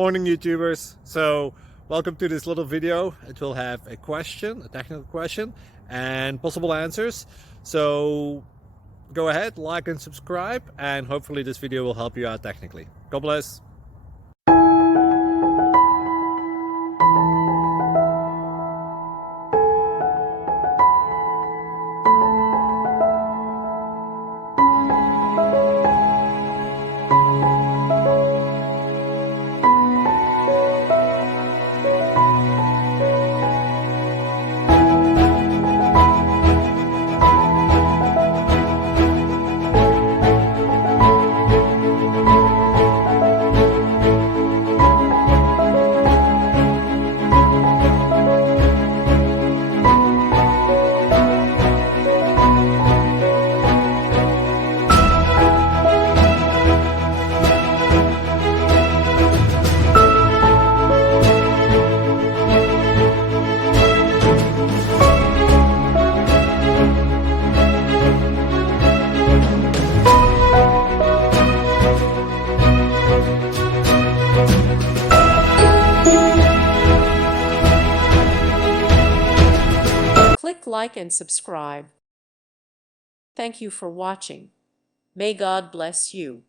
Morning YouTubers. So welcome to this little video. It will have a question, a technical question, and possible answers. So go ahead, like and subscribe, and hopefully this video will help you out technically. God bless. Click like and subscribe. Thank you for watching. May God bless you.